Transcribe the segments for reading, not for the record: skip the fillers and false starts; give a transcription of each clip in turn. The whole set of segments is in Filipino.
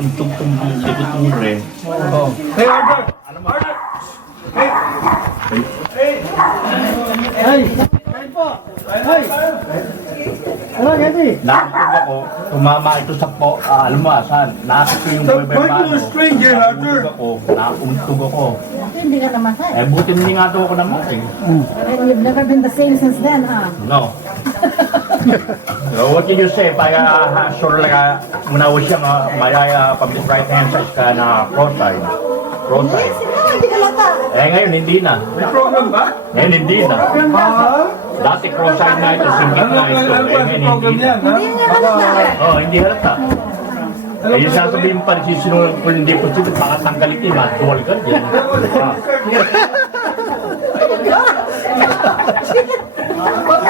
tungtong si Tuture. Oh. Hey, order! Order! Hey! Hey! Hey! Kain po! Hey! Ano, Gedi? Nakakita ako, tumama ito sa almasan. Nakakita yung Why you a stranger, Arthur? ako, nakauntog ako. Hindi ka namatay. Eh, buti hindi nga daw ako namatay. And you've never been the same since then, huh? No. So what can you say? Paya sure like muna siya may from his right hand side ka na cross-side. Cross-side. Hindi ka lata. Eh ngayon hindi na. May program ba? Ngayon hindi na. Dati cross-side na ito, singkit na ito. Eh ngayon hindi na. Hindi niya halata. Oh, hindi halata. Eh yung sasabihin pa rin sinulang kung hindi po sila, baka tanggalin kayo, matuwal ka dyan.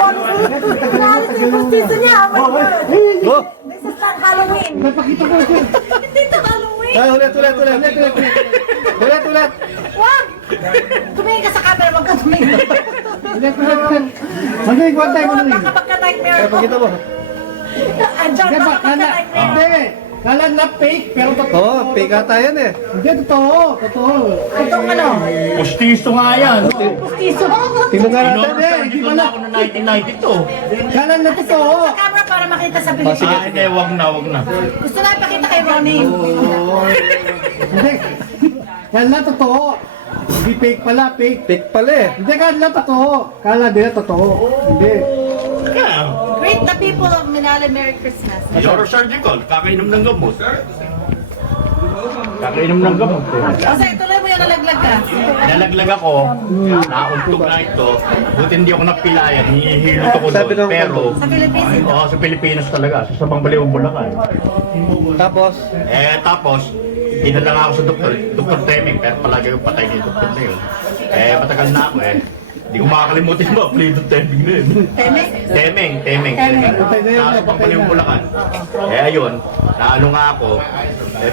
Naalis yung pustiso niya. Oh my God. Go! This is not Halloween. Napakita ko ito. Hindi ito Halloween. Ay, ulit. Wag! Tumingin ka sa camera, wag ka tumingin. Magaling, one time, magaling. Baka magka-nightmare Ay, ko. pakita mo. Andyan, baka magka-nightmare. Hindi. Kala na fake, pero totoo. Oo, fake ata yan eh. Hindi, totoo. Itong ano? Pustiso nga yan. Pustiso. Tingnan nga natin Inorder eh. Hindi dito pala. na ako na 1992. Kala na totoo. Sa camera para makita sa Pilipinas. Ah, hindi, wag na. Gusto na ipakita kay Ronnie. Hindi. Kala na totoo. Hindi fake pala, fake. Fake pala eh. Hindi, kala na totoo. Kala nila totoo. Hindi. Yeah. Greet the people of Manila. Merry Christmas. Neurosurgical, kakainom ng gamot. Kakainom ng gamot. O sige, tuloy mo yung nalaglag ka. Nalaglag ako, nauntog na ito. Buti hindi ako napilayan, hihilot ako Sabi doon. ng Pero, Sa Pilipinas. oo, sa Pilipinas talaga, sa Sabang Baliw, Bulacan. Tapos? Tapos, dinala nga ako sa Dr. Teming, pero palagi yung patay ni Dr. na yun. Matagal na ako eh. Hindi ko makakalimutin mo, play ng Teming na yun. Teme? Teming. Nasa Pampaliw, Bulacan. Ayun, naano nga ako.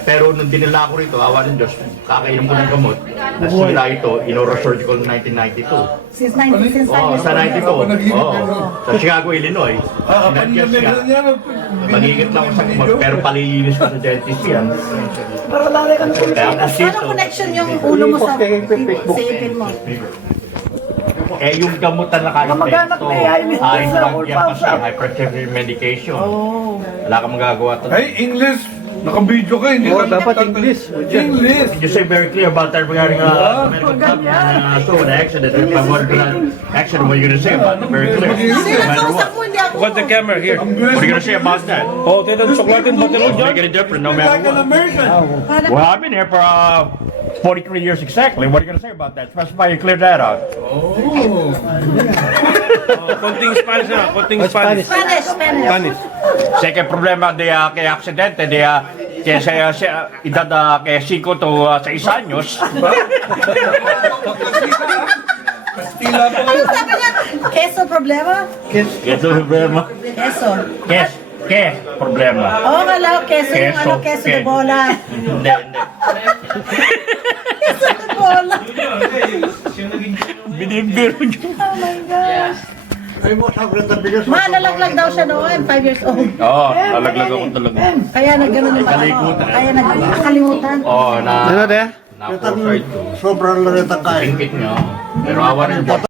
Pero nung dinala ako rito, awa ng Diyos, kakainom ko ng gamot. Nasila ito, Neurosurgical 1992. Since 19, Oo, sa 92. Oo, sa Chicago, Illinois. Sinadjust ka. Mag-iingat lang ako sa gamot, pero palilinis ko sa dentist yan. Kaya Ano pustiso. connection yung ulo mo sa ipin mo? Yung gamot na naka-epekto, lang yan kasi hypertensive medication. Wala kang magagawa ito. Hey, English! Naka-video ka, hindi Oo, ka dapat English. English! You say very clear about that regarding medical company, so an accident. If I wanted to accident, what are you going to say about it? Very clear. No Sino matter kausap what. mo? Hindi ako. Got the camera here. What are you going to say about that? Oh, tinan, sukulatin ba tinong Make it different no matter what. American. Well, I've been here for 43 years exactly. What are you going to say about that? Specify you clear that out. Oh, konting Spanish na, konting Spanish. Spanish. Second problema de kay aksidente de kaya sa edad kay 5 to 6 anyos. Kastila pa Ano sabi niya? Keso problema? Keso problema. Keso. Ke problema. Oo, kala ko keso yung Keso, ano, keso ke. de bola. Hindi. Keso de bola. Binibiro niyo. Oh my gosh. Ma, nalaglag daw siya noon, 5 years old. Oo, nalaglag ako talaga. Kaya nagganon yung Kalikutan. Kaya nakalimutan. Oo, Ano de? na-foresight ko. Sobrang lang yung tangkay. Ingkit niyo. Pero awa ng Diyos.